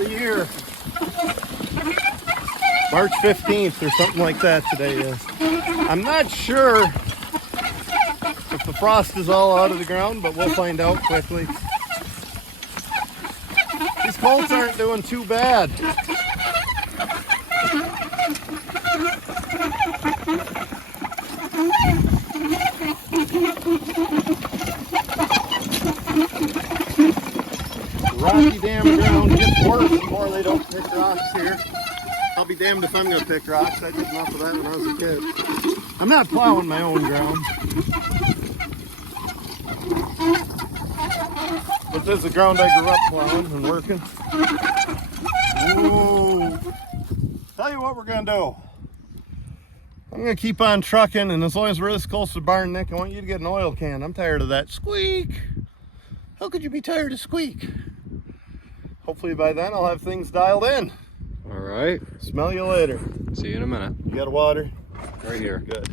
of the year. March 15th or something like that today is. I'm not sure if the frost is all out of the ground, but we'll find out quickly. These colts aren't doing too bad. Rocky damn ground gets worse the more they don't pick rocks here. I'll be damned if I'm going to pick rocks. I did enough of that when I was a kid. I'm not plowing my own ground. But this is the ground I grew up plowing and working. Whoa. Tell you what we're going to do. I'm going to keep on trucking, and as long as we're this close to Barn Nick, I want you to get an oil can. I'm tired of that squeak. How could you be tired of squeak? Hopefully by then I'll have things dialed in. All right. Smell you later. See you in a minute. You got water? Right here. Good.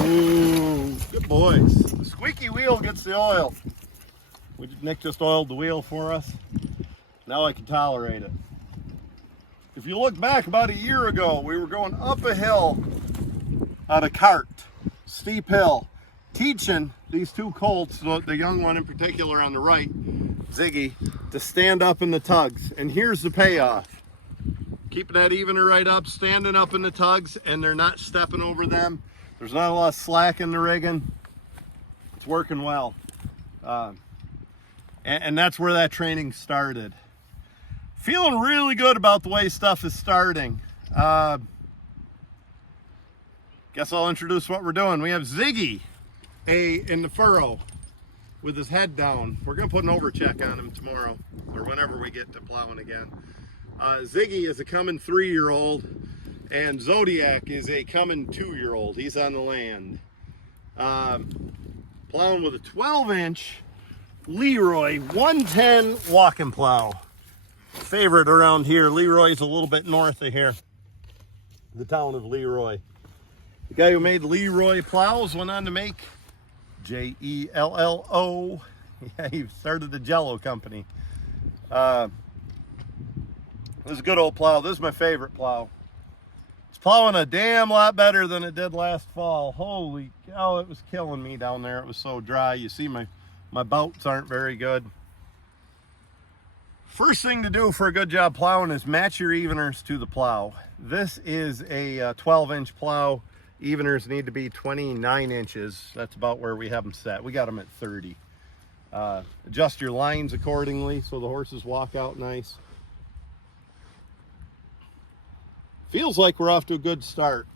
Ooh, good boys. The squeaky wheel gets the oil. Nick just oiled the wheel for us. Now I can tolerate it. If you look back about a year ago, we were going up a hill on a cart, steep hill, teaching these two colts, the young one in particular on the right, Ziggy, to stand up in the tugs. And here's the payoff. Keeping that evener right up, standing up in the tugs, and they're not stepping over them. There's not a lot of slack in the rigging. It's working well. And that's where that training started. Feeling really good about the way stuff is starting. Guess I'll introduce what we're doing. We have Ziggy in the furrow with his head down. We're gonna put an overcheck on him tomorrow or whenever we get to plowing again. Ziggy is a coming 3-year-old. And Zodiac is a coming 2-year-old. He's on the land. Plowing with a 12-inch Leroy 110 walking plow. Favorite around here. Leroy's a little bit north of here. The town of Leroy. The guy who made Leroy plows went on to make Jello. Yeah, he started the Jello company. This is a good old plow. This is my favorite plow. Plowing a damn lot better than it did last fall. Holy cow, it was killing me down there. It was so dry. You see my bouts aren't very good. First thing to do for a good job plowing is match your eveners to the plow. This is a 12-inch plow. Eveners need to be 29 inches. That's about where we have them set. We got them at 30. Adjust your lines accordingly so the horses walk out nice. Feels like we're off to a good start.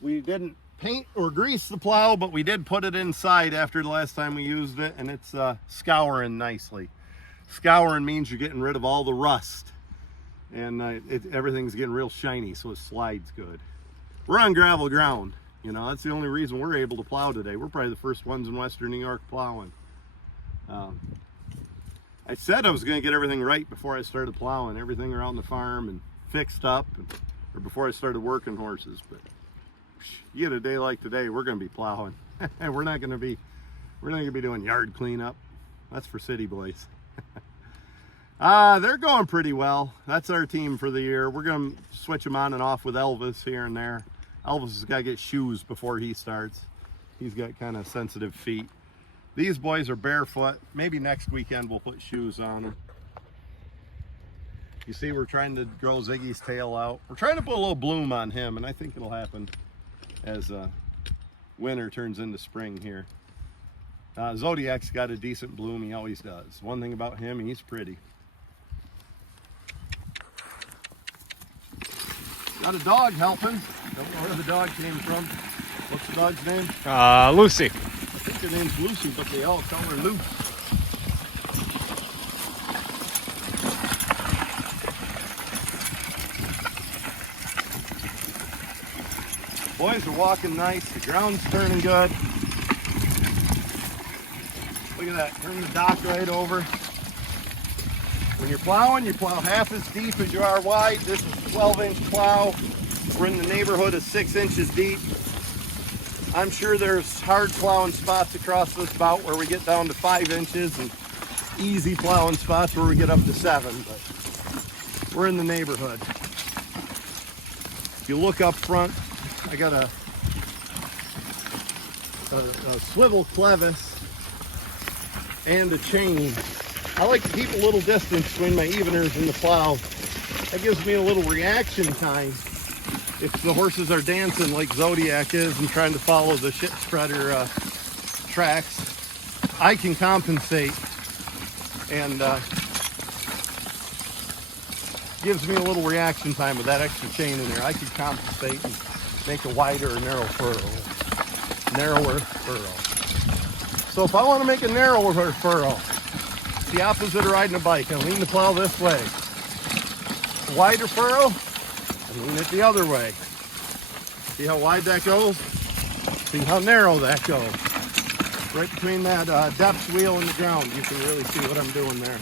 We didn't paint or grease the plow, but we did put it inside after the last time we used it, and it's scouring nicely. Scouring means you're getting rid of all the rust, and everything's getting real shiny, so it slides good. We're on gravel ground. You know, that's the only reason we're able to plow today. We're probably the first ones in Western New York plowing. I said I was going to get everything right before I started plowing, everything around the farm and fixed up, or before I started working horses. But you get a day like today, we're going to be plowing. And we're not going to be doing yard cleanup. That's for city boys. They're going pretty well. That's our team for the year. We're going to switch them on and off with Elvis here and there. Elvis has got to get shoes before he starts. He's got kind of sensitive feet. These boys are barefoot. Maybe next weekend we'll put shoes on them. You see, we're trying to grow Ziggy's tail out. We're trying to put a little bloom on him, and I think it'll happen as winter turns into spring here. Zodiac's got a decent bloom. He always does. One thing about him, he's pretty. Got a dog helping. Don't know where the dog came from. What's the dog's name? Lucy. I think her name's Lucy, but they all call her Luce. Boys are walking nice. The ground's turning good. Look at that. Turn the dock right over. When you're plowing, you plow half as deep as you are wide. This is a 12-inch plow. We're in the neighborhood of 6 inches deep. I'm sure there's hard plowing spots across this bout where we get down to 5 inches and easy plowing spots where we get up to 7, but we're in the neighborhood. If you look up front, I got a swivel clevis and a chain. I like to keep a little distance between my eveners and the plow. That gives me a little reaction time if the horses are dancing like Zodiac is and trying to follow the shit spreader tracks. I can compensate, and gives me a little reaction time with that extra chain in there. I can compensate and make a wider or narrower furrow. So if I want to make a narrower furrow, it's the opposite of riding a bike. I lean the plow this way. A wider furrow, I lean it the other way. See how wide that goes? See how narrow that goes. Right between that depth wheel and the ground, you can really see what I'm doing there.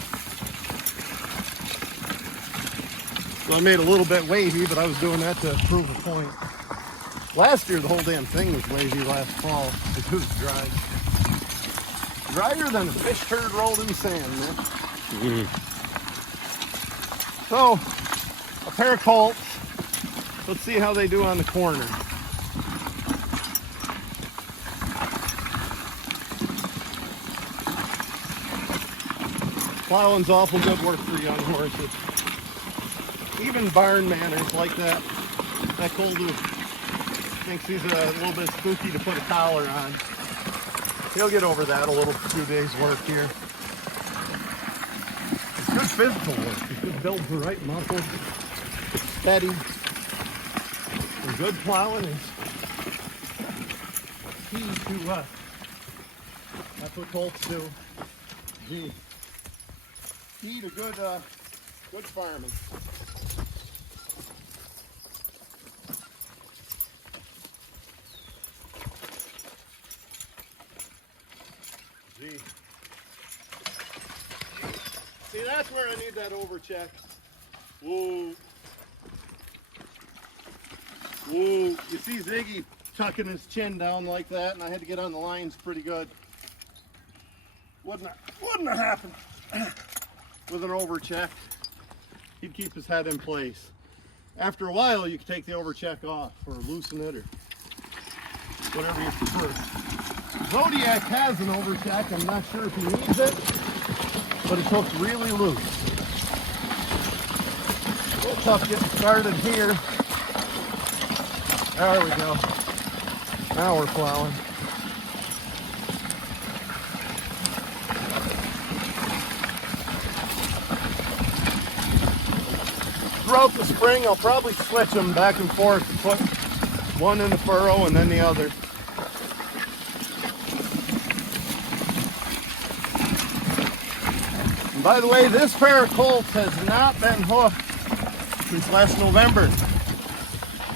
So I made a little bit wavy, but I was doing that to prove a point. Last year, the whole damn thing was wavy last fall. It was dry. Drier than a fish turd rolled in sand, man. Mm-hmm. So, a pair of colts. Let's see how they do on the corner. Plowing's awful good work for young horses. Even barn manners like that. That colt who thinks he's a little bit spooky to put a collar on. He'll get over that a few days work here. It's good physical work. It's good build the right muscles. It's steady. And good plowing is key to that's what colts do. Key to good farming. See, that's where I need that overcheck. Whoa. Whoa. You see Ziggy tucking his chin down like that, and I had to get on the lines pretty good. Wouldn't have happened with an overcheck. He'd keep his head in place. After a while, you can take the overcheck off or loosen it or whatever you prefer. Zodiac has an overcheck. I'm not sure if he needs it, but it's hooked really loose. A little tough getting started here. There we go. Now we're plowing. Throughout the spring, I'll probably switch them back and forth to put one in the furrow and then the other. And by the way, this pair of colts has not been hooked since last November.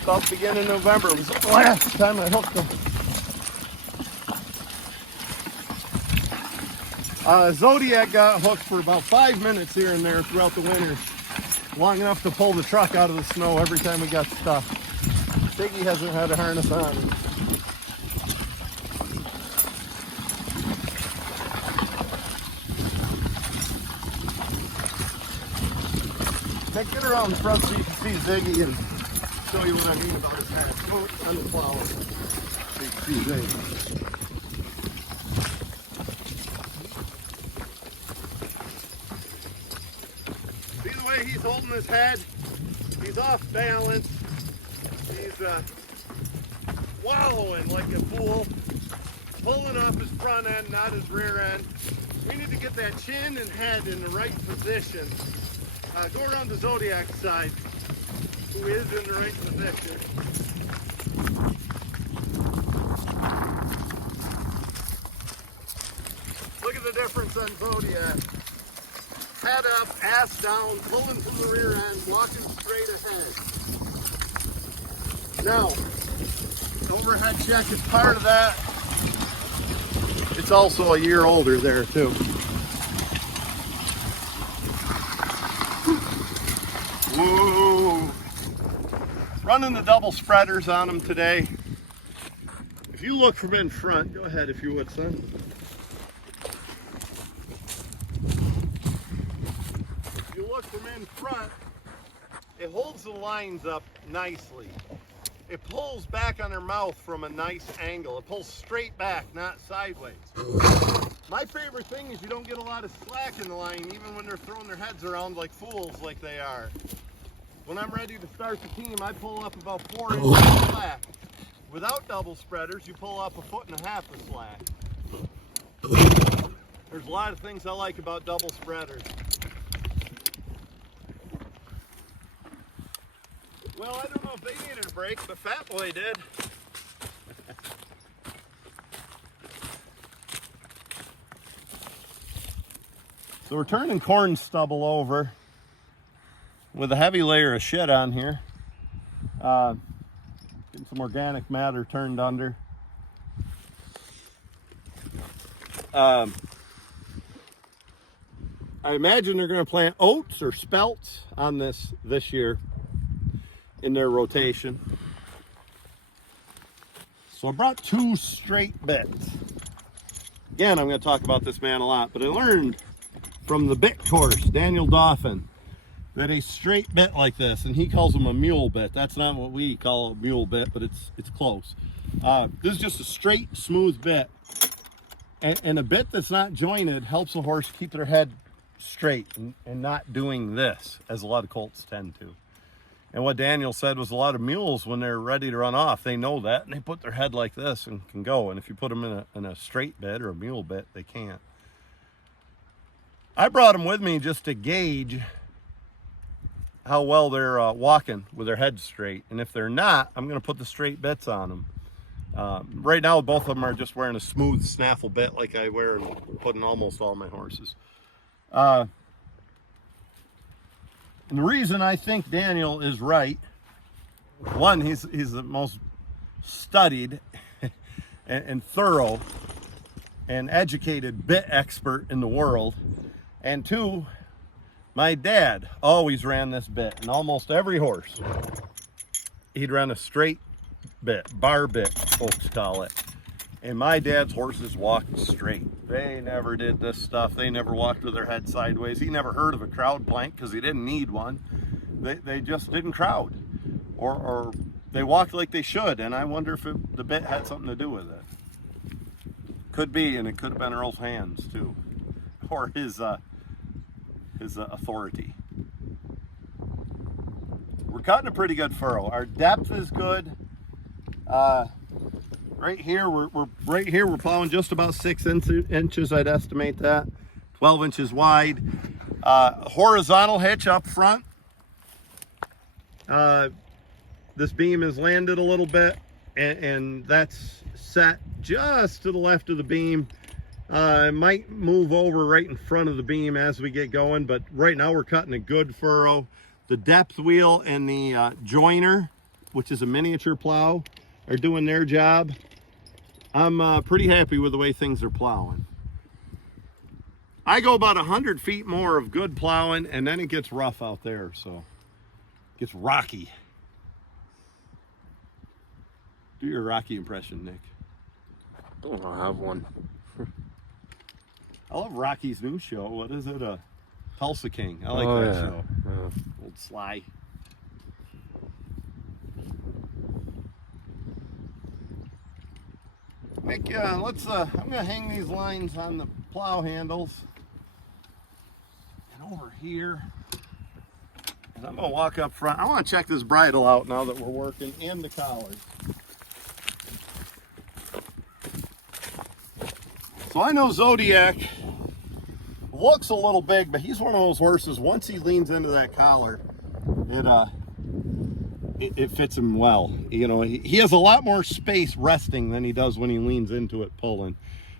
About the beginning of November was the last time I hooked them. Zodiac got hooked for about 5 minutes here and there throughout the winter. Long enough to pull the truck out of the snow every time we got stuck. Ziggy hasn't had a harness on. Get around the front so you can see Ziggy and show you what I mean about his head. Go on the plow so you can see Ziggy. See the way he's holding his head? He's off balance. He's wallowing like a fool, pulling off his front end, not his rear end. We need to get that chin and head in the right position. Go around the Zodiac side, who is in the right position. Look at the difference on Zodiac. Head up, ass down, pulling from the rear end, walking straight ahead. Now, Overhead check is part of that. It's also a year older there too. Whoa. Running the double spreaders on them today. If you look from in front, go ahead if you would, son. If you look from in front, it holds the lines up nicely. It pulls back on their mouth from a nice angle. It pulls straight back, not sideways. My favorite thing is you don't get a lot of slack in the line, even when they're throwing their heads around like fools like they are. When I'm ready to start the team, I pull up about 4 inches of slack. Without double spreaders, you pull up 1.5 foot of slack. There's a lot of things I like about double spreaders. Well, I don't know if they needed a break, but Fat Boy did. So we're turning corn stubble over with a heavy layer of shit on here. Getting some organic matter turned under. I imagine they're going to plant oats or spelts on this year in their rotation. So I brought 2 straight bits. Again, I'm going to talk about this man a lot, but I learned from the bit course, Daniel Dauphin, that a straight bit like this, and he calls them a mule bit. That's not what we call a mule bit, but it's close. This is just a straight, smooth bit. And a bit that's not jointed helps a horse keep their head straight and not doing this, as a lot of colts tend to. And what Daniel said was a lot of mules, when they're ready to run off, they know that, and they put their head like this and can go. And if you put them in a straight bit or a mule bit, they can't. I brought them with me just to gauge how well they're walking with their heads straight. And if they're not, I'm going to put the straight bits on them. Right now, both of them are just wearing a smooth snaffle bit like I wear and put in almost all my horses. And the reason I think Daniel is right, one, he's the most studied and thorough and educated bit expert in the world. And 2, my dad always ran this bit, and almost every horse, he'd run a straight bit, bar bit, folks call it. And my dad's horses walked straight. They never did this stuff. They never walked with their head sideways. He never heard of a crowd plank because he didn't need one. They just didn't crowd. Or they walked like they should, and I wonder if the bit had something to do with it. Could be, and it could have been Earl's hands too, or his authority. We're cutting a pretty good furrow. Our depth is good. Right here, we're plowing just about 6 inches, I'd estimate that. 12 inches wide. Horizontal hitch up front. This beam is landed a little bit, and that's set just to the left of the beam. It might move over right in front of the beam as we get going, but right now we're cutting a good furrow. The depth wheel and the joiner, which is a miniature plow, are doing their job. I'm pretty happy with the way things are plowing. I go about 100 feet more of good plowing, and then it gets rough out there, so it gets rocky. Do your Rocky impression, Nick. I don't have one. I love Rocky's new show. What is it? Tulsa King. I like that show. Yeah. Old Sly. Nick, let's. I'm gonna hang these lines on the plow handles, and over here. And I'm gonna walk up front. I want to check this bridle out now that we're working, and the collars. So I know Zodiac looks a little big, but he's one of those horses, once he leans into that collar, it fits him well. You know, he has a lot more space resting than he does when he leans into it pulling.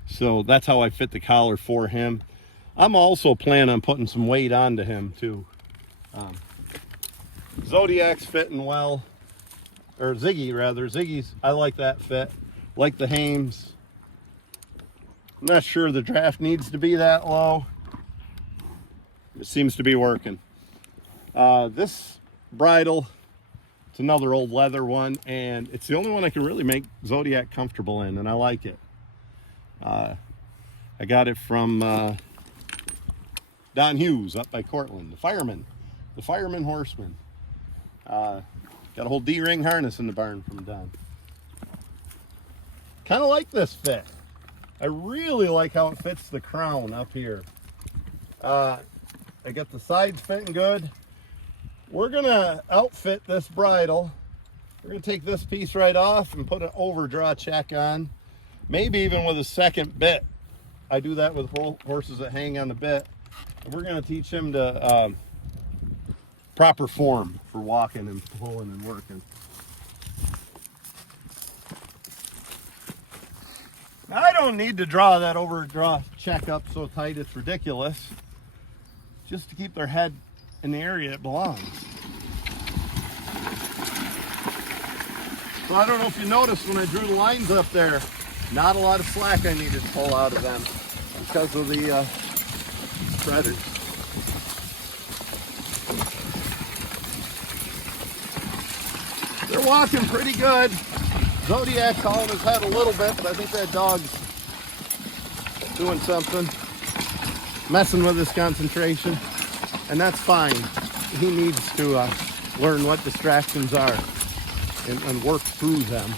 So that's how I fit the collar for him. I'm also planning on putting some weight onto him too. Zodiac's fitting well. or Ziggy rather. Ziggy's, I like that fit. Like the Hames. I'm not sure the draft needs to be that low. It seems to be working. This bridle, it's another old leather one, and it's the only one I can really make Zodiac comfortable in, and I like it. I got it from Don Hughes up by Cortland, the fireman horseman. Got a whole D-ring harness in the barn from Don. Kind of like this fit. I really like how it fits the crown up here. I got the sides fitting good. We're gonna outfit this bridle. We're gonna take this piece right off and put an overdraw check on. Maybe even with a second bit. I do that with horses that hang on the bit. And we're gonna teach him to proper form for walking and pulling and working. Now, I don't need to draw that overdraw check up so tight it's ridiculous. Just to keep their head in the area it belongs. So I don't know if you noticed when I drew the lines up there, not a lot of slack I needed to pull out of them because of the spreaders. They're walking pretty good. Zodiac's hauling his head a little bit, but I think that dog's doing something, messing with his concentration, and that's fine. He needs to learn what distractions are and work through them.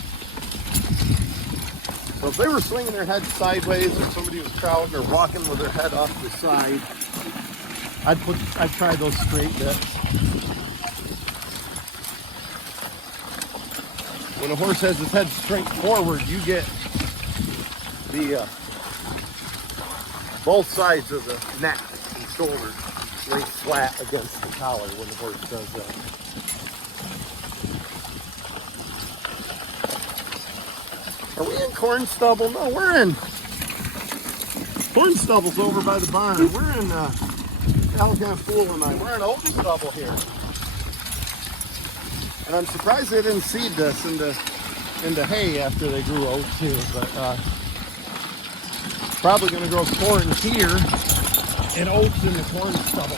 So if they were swinging their head sideways, or somebody was crowding or walking with their head off the side, I'd try those straight bits. When a horse has his head straight forward, you get the both sides of the neck and shoulders lay flat against the collar when the horse does that. Are we in corn stubble? No, we're in corn stubble's over by the barn. We're in how kind of fool am I? We're in oat stubble here. And I'm surprised they didn't seed this into hay after they grew oats here, but probably going to grow corn here and oats in the corn stubble.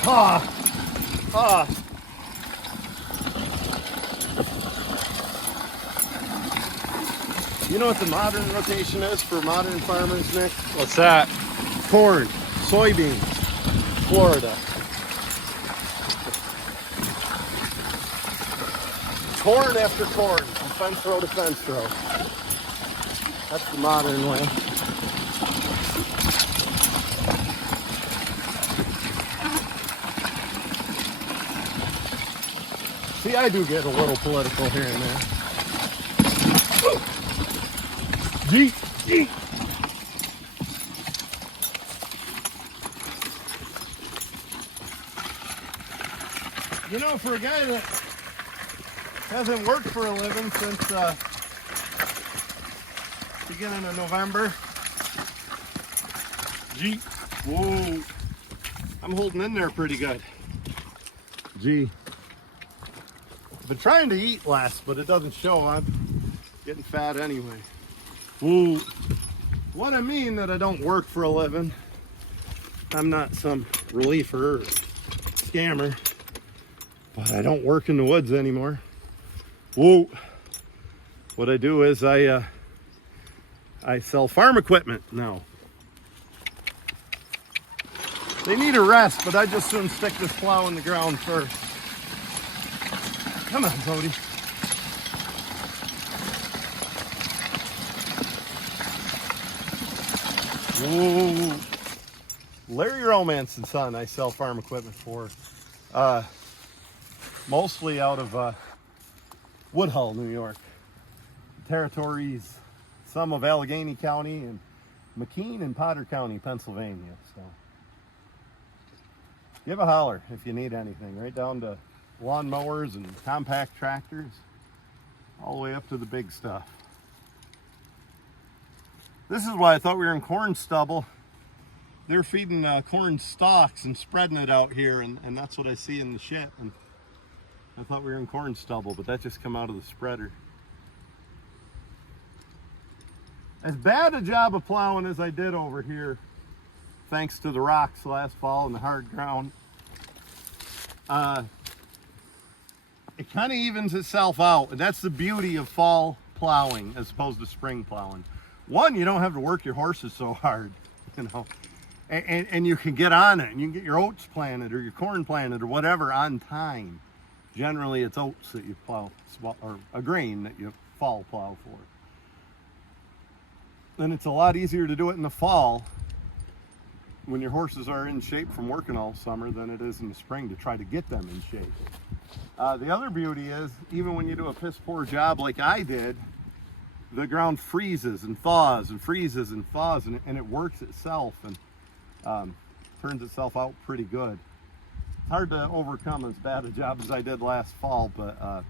You know what the modern rotation is for modern farmers, Nick? What's that? Corn, soybeans, Florida. Corn after corn, from fence row to fence row. That's the modern way. See, I do get a little political here and there. Gee. You know, for a guy that hasn't worked for a living since beginning of November. Gee, whoa, I'm holding in there pretty good. Gee, I've been trying to eat less, but it doesn't show. I'm getting fat anyway. Whoa, what I mean that I don't work for a living. I'm not some reliever or scammer, but I don't work in the woods anymore. Whoa, what I do is I sell farm equipment now. They need a rest, but I just soon stick this plow in the ground first. Come on, Cody. Whoa. Larry Romance and Son, I sell farm equipment for. Mostly out of Woodhull, New York. Territories, some of Allegheny County and McKean and Potter County, Pennsylvania. So give a holler if you need anything, right down to lawn mowers and compact tractors, all the way up to the big stuff. This is why I thought we were in corn stubble. They're feeding corn stalks and spreading it out here, and that's what I see in the shit. And I thought we were in corn stubble, but that just come out of the spreader. As bad a job of plowing as I did over here, thanks to the rocks last fall and the hard ground, it kind of evens itself out. And that's the beauty of fall plowing as opposed to spring plowing. One, you don't have to work your horses so hard, you know, and you can get on it and you can get your oats planted or your corn planted or whatever on time. Generally it's oats that you plow, or a grain that you fall plow for. Then it's a lot easier to do it in the fall when your horses are in shape from working all summer than it is in the spring to try to get them in shape. The other beauty is, even when you do a piss poor job like I did, the ground freezes and thaws and freezes and thaws, and it works itself and turns itself out pretty good. It's hard to overcome as bad a job as I did last fall, but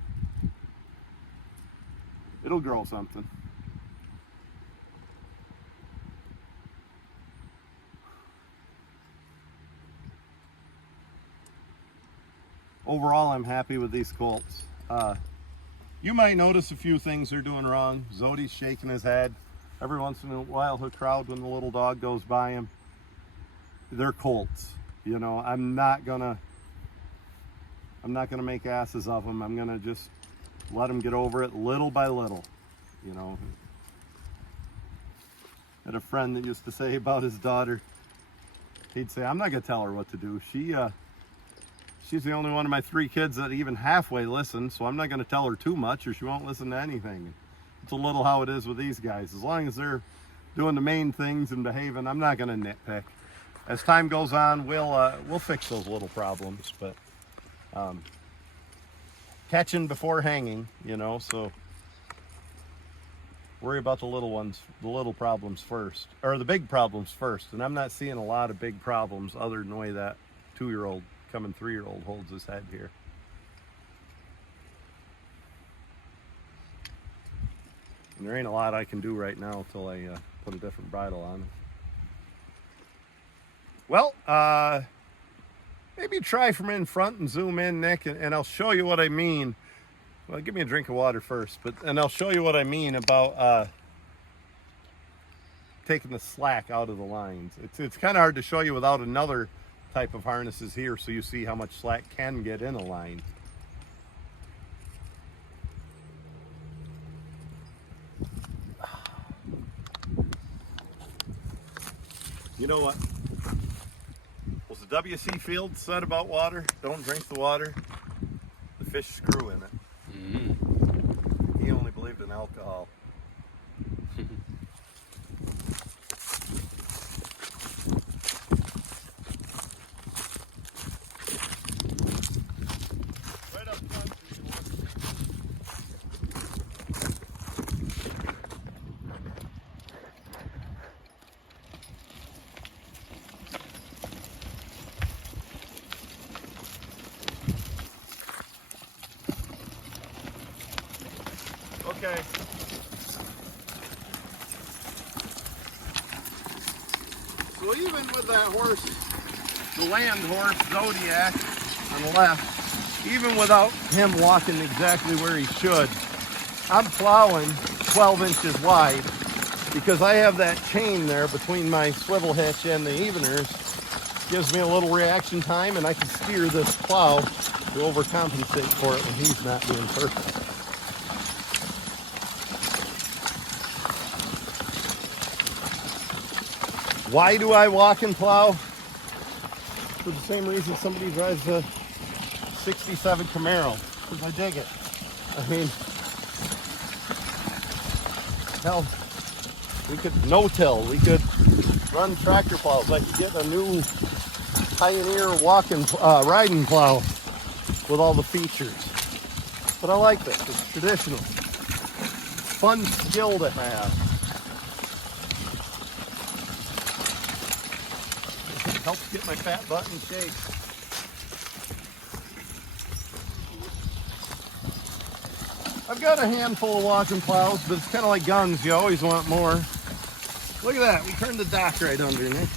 it'll grow something. Overall, I'm happy with these colts. You might notice a few things they're doing wrong. Zody's shaking his head. Every once in a while he'll crowd when the little dog goes by him. They're colts. You know, I'm not gonna make asses of them. I'm gonna just let them get over it little by little. You know, I had a friend that used to say about his daughter, he'd say, I'm not gonna tell her what to do. She's the only one of my 3 kids that even halfway listens, so I'm not going to tell her too much or she won't listen to anything. It's a little how it is with these guys. As long as they're doing the main things and behaving, I'm not going to nitpick. As time goes on, we'll fix those little problems, but catching before hanging, you know, so worry about the little ones, the little problems first, or the big problems first. And I'm not seeing a lot of big problems other than the way that 2-year-old coming 3-year-old holds his head here. And there ain't a lot I can do right now until I put a different bridle on. Well, maybe try from in front and zoom in, Nick, and I'll show you what I mean. Well, give me a drink of water first, and I'll show you what I mean about taking the slack out of the lines. It's kind of hard to show you without another type of harnesses here, so you see how much slack can get in a line. You know what? Was the W.C. Fields said about water? Don't drink the water. The fish screw in it. Mm-hmm. He only believed in alcohol. Okay. So even with that horse, the land horse, Zodiac, on the left, even without him walking exactly where he should, I'm plowing 12 inches wide because I have that chain there between my swivel hitch and the eveners. Gives me a little reaction time and I can steer this plow to overcompensate for it when he's not being perfect. Why do I walk and plow? For the same reason somebody drives a 67 Camaro, because I dig it. I mean, hell, we could no-till, we could run tractor plows. I could get a new Pioneer riding plow with all the features. But I like this, it's traditional. Fun skill to have. Helps get my fat butt in shape. I've got a handful of walking plows, but it's kind of like guns. You always want more. Look at that. We turned the dock right under me.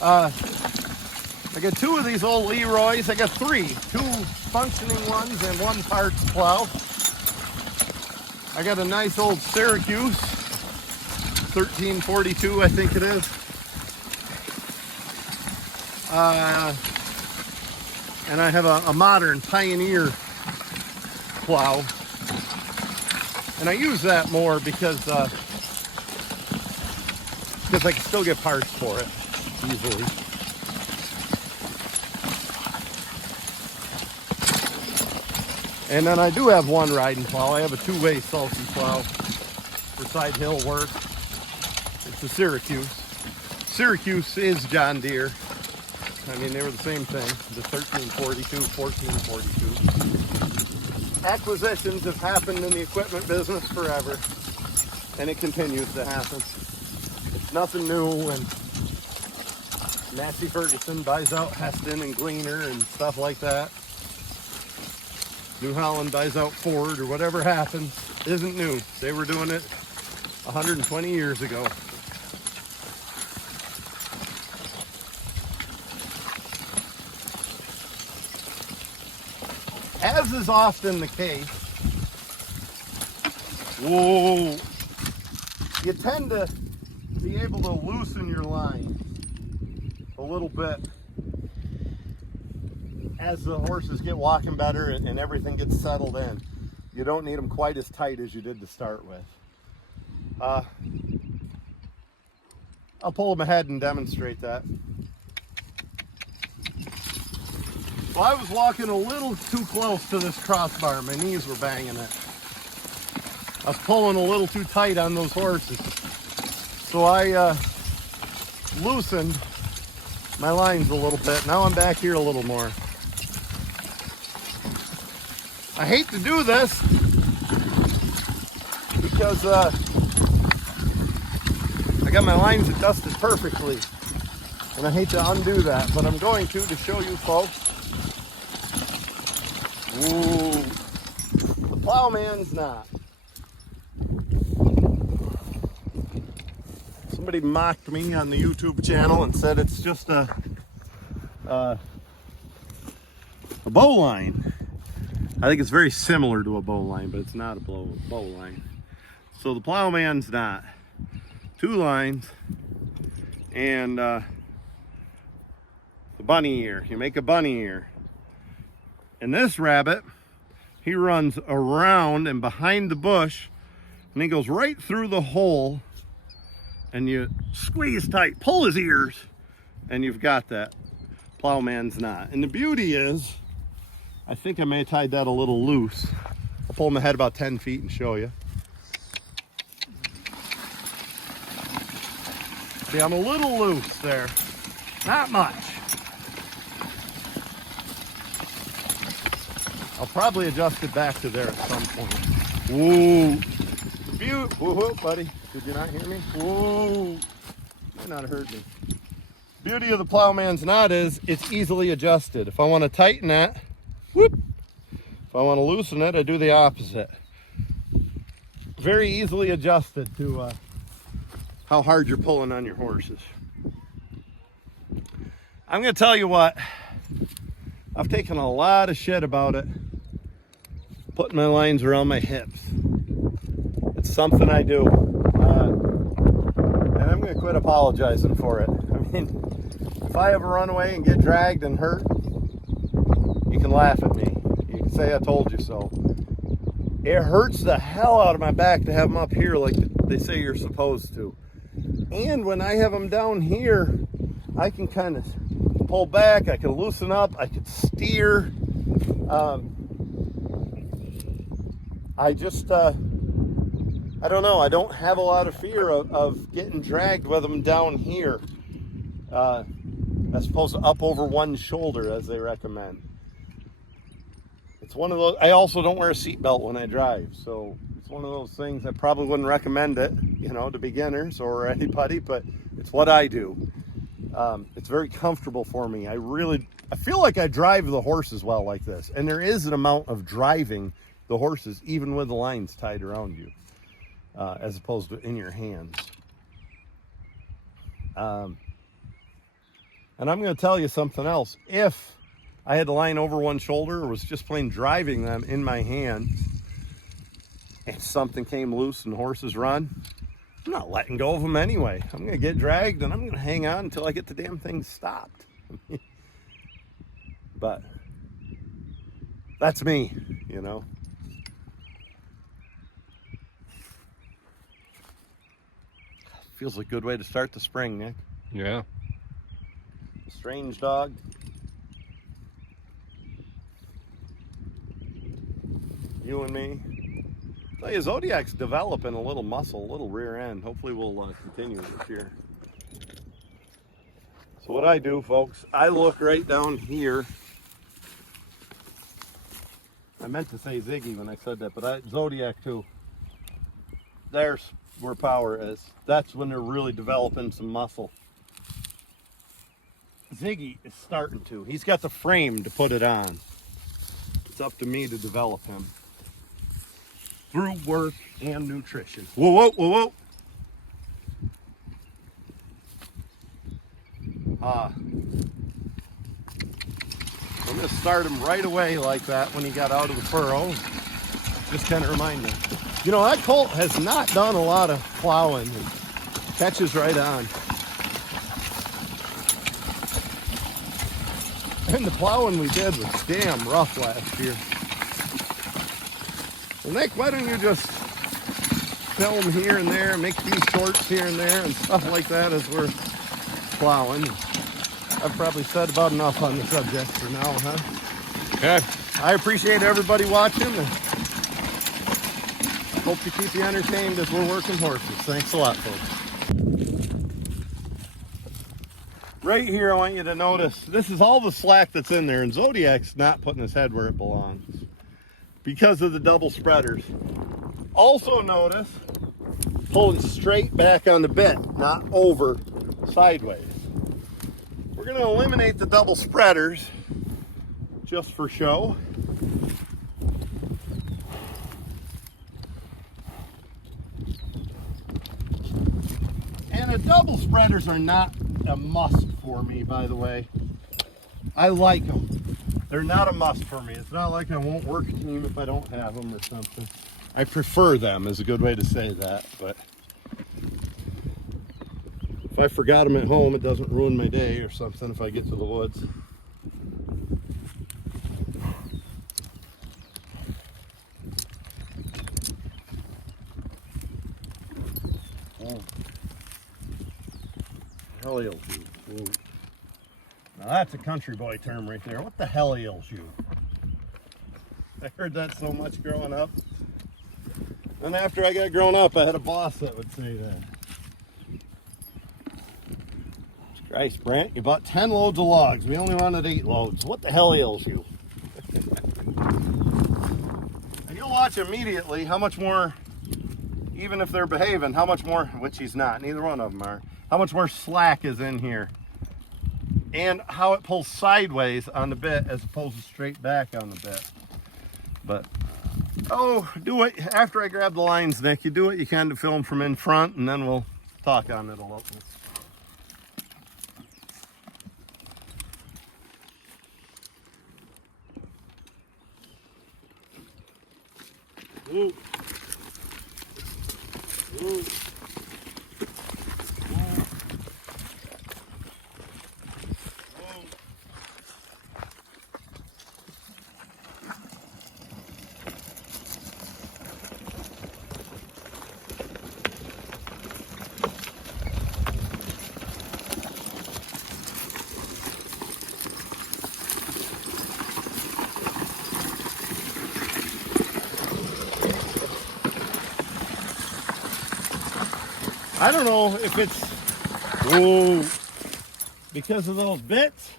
I got 2 of these old Leroy's. I got 3. 2 functioning ones and 1 parts plow. I got a nice old Syracuse 1342, I think it is. And I have a modern Pioneer plow. And I use that more because I can still get parts for it easily. And then I do have one riding plow. I have a two-way sulky plow for side hill work. It's a Syracuse. Syracuse is John Deere. I mean, they were the same thing, the 1342, 1442. Acquisitions have happened in the equipment business forever, and it continues to happen. It's nothing new, and Massey Ferguson buys out Heston and Gleaner and stuff like that. New Holland buys out Ford, or whatever happens isn't new. They were doing it 120 years ago. As is often the case, you tend to be able to loosen your line a little bit as the horses get walking better and everything gets settled in. You don't need them quite as tight as you did to start with. I'll pull them ahead and demonstrate that. Well, I was walking a little too close to this crossbar. My knees were banging it. I was pulling a little too tight on those horses. So I loosened my lines a little bit. Now I'm back here a little more. I hate to do this because I got my lines adjusted perfectly. And I hate to undo that, but I'm going to show you folks. Ooh, the plowman's not. Somebody mocked me on the YouTube channel and said it's just a bow line. I think it's very similar to a bow line, but it's not a bow line. So the plowman's not. Two lines and the bunny ear. You make a bunny ear. And this rabbit, he runs around and behind the bush, and he goes right through the hole, and you squeeze tight, pull his ears, and you've got that. Plowman's not. And the beauty is, I think I may have tied that a little loose. I'll pull him ahead about 10 feet and show you. See, I'm a little loose there. Not much. I'll probably adjust it back to there at some point. Whoa. Whoa, buddy. Did you not hear me? Whoa. Might not have heard me. Beauty of the plowman's knot is it's easily adjusted. If I want to tighten that, whoop. If I want to loosen it, I do the opposite. Very easily adjusted to how hard you're pulling on your horses. I'm going to tell you what, I've taken a lot of shit about it, putting my lines around my hips. It's something I do, and I'm going to quit apologizing for it. I mean, if I ever run away and get dragged and hurt, you can laugh at me. You can say I told you so. It hurts the hell out of my back to have them up here like they say you're supposed to. And when I have them down here, I can kind of pull back, I can loosen up, I can steer. I just, I don't know, I don't have a lot of fear of getting dragged with them down here, as opposed to up over one shoulder as they recommend. It's one of those, I also don't wear a seatbelt when I drive, so it's one of those things I probably wouldn't recommend it, you know, to beginners or anybody, but it's what I do. It's very comfortable for me. I feel like I drive the horses well like this, and there is an amount of driving the horses even with the lines tied around you, as opposed to in your hands. And I'm going to tell you something else. If I had the line over one shoulder or was just plain driving them in my hands if something came loose and horses run, I'm not letting go of them anyway. I'm going to get dragged and I'm going to hang on until I get the damn thing stopped. But that's me, you know. Feels like a good way to start the spring, Nick. Yeah. Strange dog. You and me. Tell you, Zodiac's developing a little muscle, a little rear end. Hopefully we'll continue this year. So what I do, folks, I look right down here. I meant to say Ziggy when I said that, but Zodiac too. There's where power is. That's when they're really developing some muscle. Ziggy is starting to. He's got the frame to put it on. It's up to me to develop him through work and nutrition. Whoa, whoa, whoa, whoa. I'm going to start him right away like that when he got out of the furrow. Just kind of remind me. You know, that colt has not done a lot of plowing and catches right on. And the plowing we did was damn rough last year. Well, Nick, why don't you just film here and there, make these shorts here and there and stuff like that as we're plowing. I've probably said about enough on the subject for now, huh? Okay. I appreciate everybody watching and hope to keep you entertained as we're working horses. Thanks a lot, folks. Right here, I want you to notice, this is all the slack that's in there, and Zodiac's not putting his head where it belongs because of the double spreaders. Also notice, pulling straight back on the bit, not over sideways. We're going to eliminate the double spreaders just for show. And the double spreaders are not a must for me, by the way. I like them. They're not a must for me. It's not like I won't work a team if I don't have them or something. I prefer them is a good way to say that, but if I forgot them at home, it doesn't ruin my day or something if I get to the woods. Oh. Hell ails you. Now that's a country boy term right there. What the hell ails you? I heard that so much growing up. And after I got grown up, I had a boss that would say that. Christ, Brent, you bought 10 loads of logs. We only wanted 8 loads. What the hell ails you? And you'll watch immediately how much more, even if they're behaving, how much more, which he's not, neither one of them are, how much more slack is in here. And how it pulls sideways on the bit as opposed to straight back on the bit. But, oh, do it after I grab the lines, Nick. You do what you can to film from in front, and then we'll talk on it a little. Ooh. Ooh. I don't know if it's because of those bits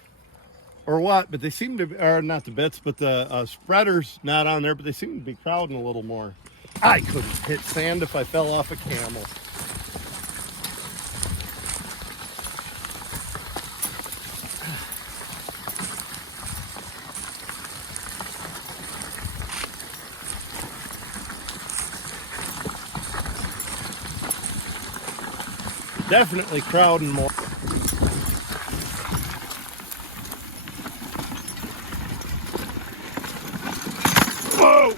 or what, but they seem to be, or not the bits, but the spreaders not on there, but they seem to be crowding a little more. I couldn't hit sand if I fell off a camel. Definitely crowding more. Whoa!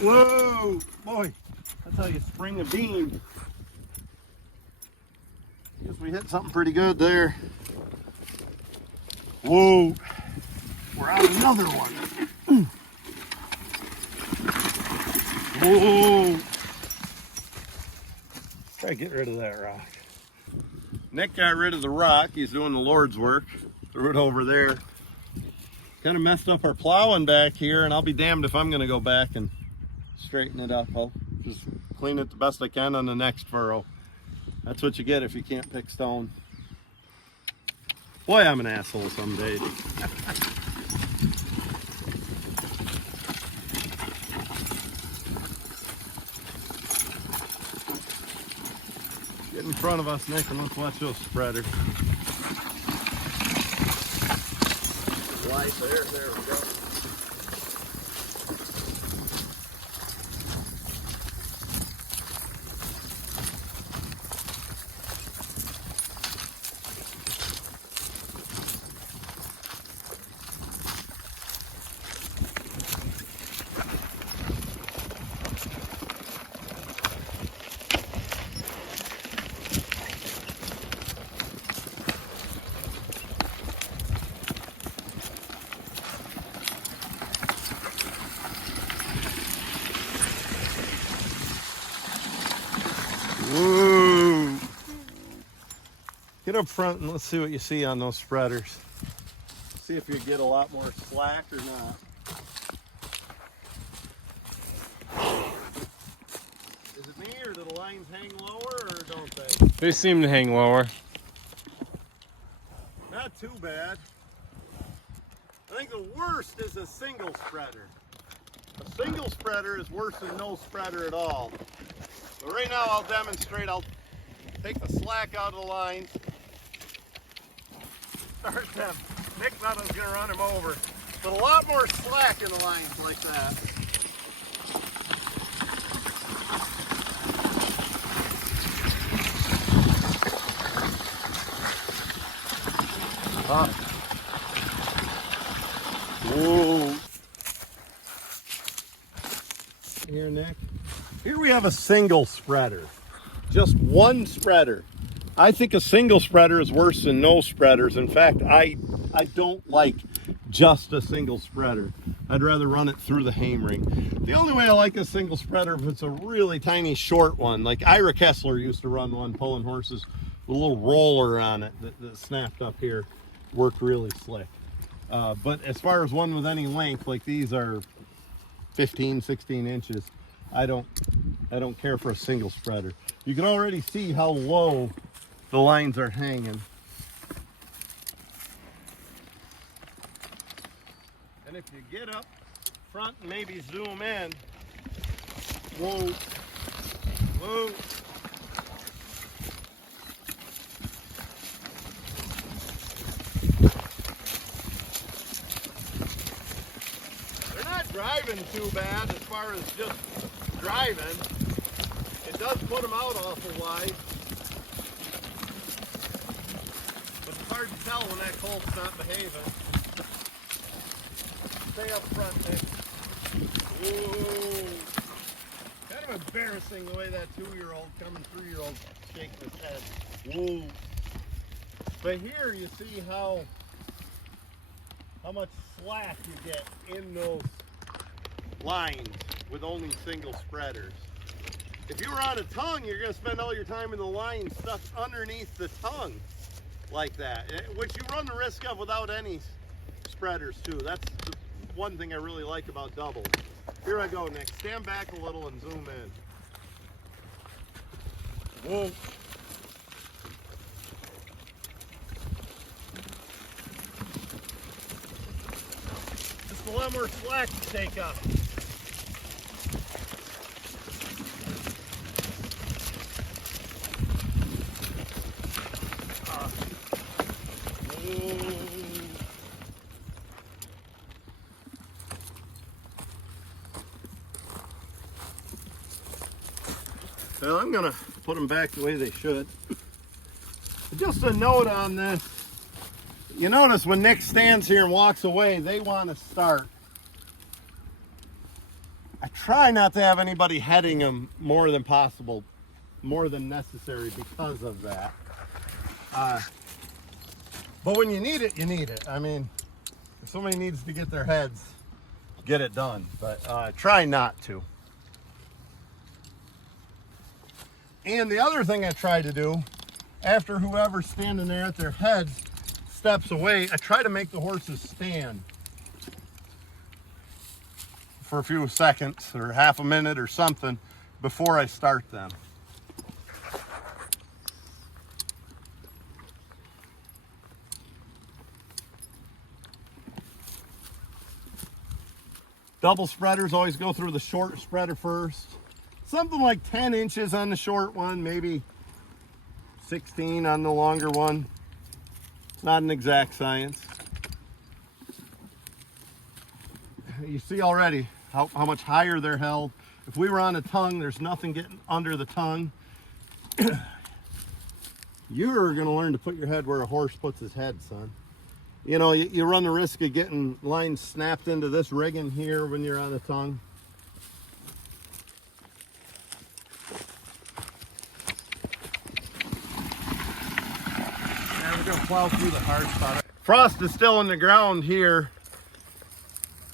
Whoa, boy, that's how you spring a beam. Guess we hit something pretty good there. Whoa, we're on another one. Whoa. Try to get rid of that rock. Nick got rid of the rock. He's doing the Lord's work. Threw it over there. Kind of messed up our plowing back here, and I'll be damned if I'm going to go back and straighten it up. I'll just clean it the best I can on the next furrow. That's what you get if you can't pick stone. Boy, I'm an asshole some days. Get in front of us, Nick, and let's watch those spreaders. Light there, there we go. Woo! Get up front and let's see what you see on those spreaders. See if you get a lot more slack or not. Is it me or do the lines hang lower or don't they? They seem to hang lower. Not too bad. I think the worst is a single spreader. A single spreader is worse than no spreader at all. But right now I'll demonstrate. I'll take the slack out of the lines. Start them. Nick thought I was going to run him over. But a lot more slack in the lines like that. Whoa. Here, Nick. Here we have a single spreader. Just one spreader. I think a single spreader is worse than no spreaders. In fact, I don't like just a single spreader. I'd rather run it through the ham ring. The only way I like a single spreader if it's a really tiny short one. Like Ira Kessler used to run one pulling horses with a little roller on it that snapped up here. Worked really slick. But as far as one with any length, like these are 15, 16 inches, I don't care for a single spreader. You can already see how low the lines are hanging. And if you get up front and maybe zoom in, whoa, whoa. They're not driving too bad as far as just driving. It does put them out awful wide. But it's hard to tell when that colt's not behaving. Stay up front, Nick. Whoa. Kind of embarrassing the way that 2-year-old coming 3-year-old shaking his head. Whoa. But here you see how much slack you get in those lines with only single spreaders. If you were on a tongue, you're going to spend all your time in the line stuck underneath the tongue like that, which you run the risk of without any spreaders too. That's the one thing I really like about doubles. Here I go, Nick. Stand back a little and zoom in. Whoa. Just a lot more slack to take up. Well, I'm gonna put them back the way they should. Just a note on this. You notice when Nick stands here and walks away, they want to start. I try not to have anybody heading them more than possible, more than necessary because of that. But when you need it, you need it. I mean, if somebody needs to get their heads, get it done. But try not to. And the other thing I try to do, after whoever's standing there at their head steps away, I try to make the horses stand for a few seconds or half a minute or something before I start them. Double spreaders always go through the short spreader first. Something like 10 inches on the short one, maybe 16 on the longer one. It's not an exact science. You see already how much higher they're held. If we were on a tongue, there's nothing getting under the tongue. You're gonna learn to put your head where a horse puts his head, son. You know, you run the risk of getting lines snapped into this rigging here when you're on a tongue. Now we're gonna plow through the hard spot. Frost is still in the ground here.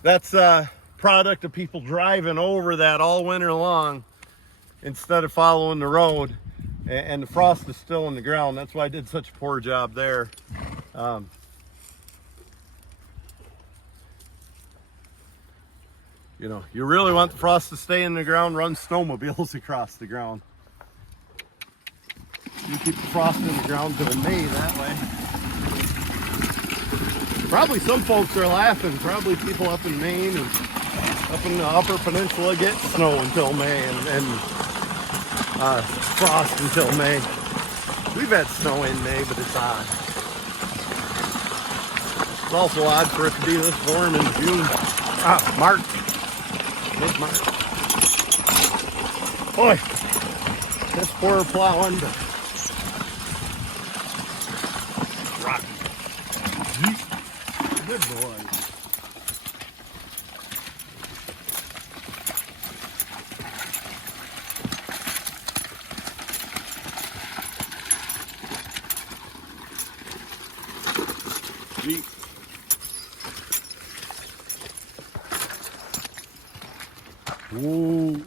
That's a product of people driving over that all winter long instead of following the road. And the frost is still in the ground. That's why I did such a poor job there. You know, you really want the frost to stay in the ground, run snowmobiles across the ground. You keep the frost in the ground till May that way. Probably some folks are laughing. Probably people up in Maine and up in the Upper Peninsula get snow until May and frost until May. We've had snow in May, but it's odd. It's also odd for it to be this warm in June. March. Mid-March. Boy, this poor plowing. Rocky. Good boy. Jeep. Ooh.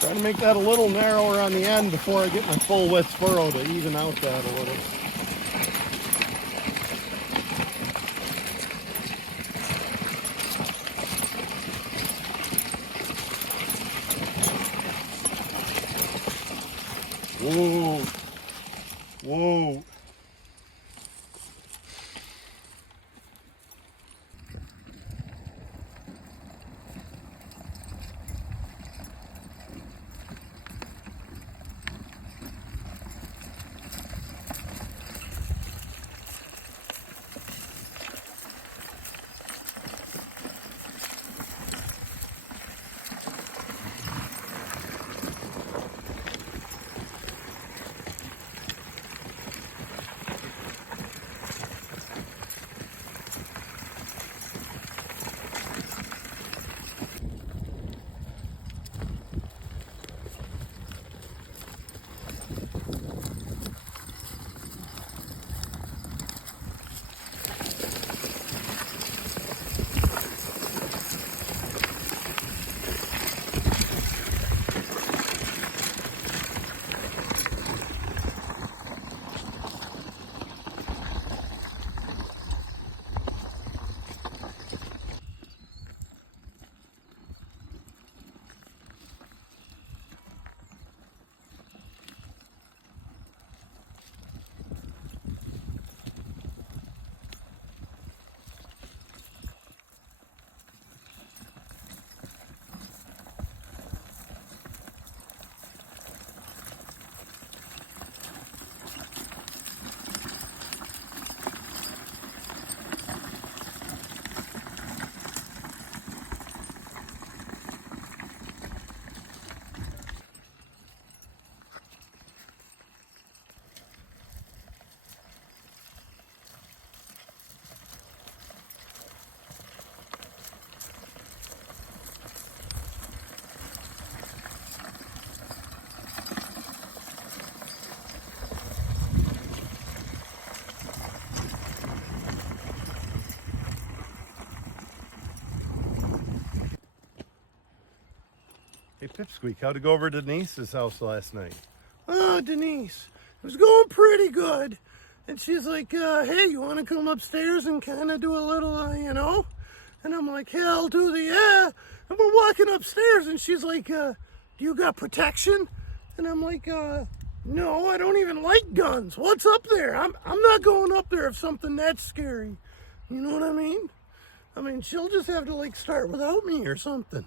Try to make that a little narrower on the end before I get my full width furrow to even out that a little. Whoa. Whoa. Hey, Pipsqueak, how'd it go over to Denise's house last night? Oh, Denise, it was going pretty good. And she's like, hey, you want to come upstairs and kind of do a little, And I'm like, yeah, I'll do yeah. And we're walking upstairs, and she's like, do you got protection? And I'm like, no, I don't even like guns. What's up there? I'm not going up there if something that's scary. You know what I mean? I mean, she'll just have to, like, start without me or something.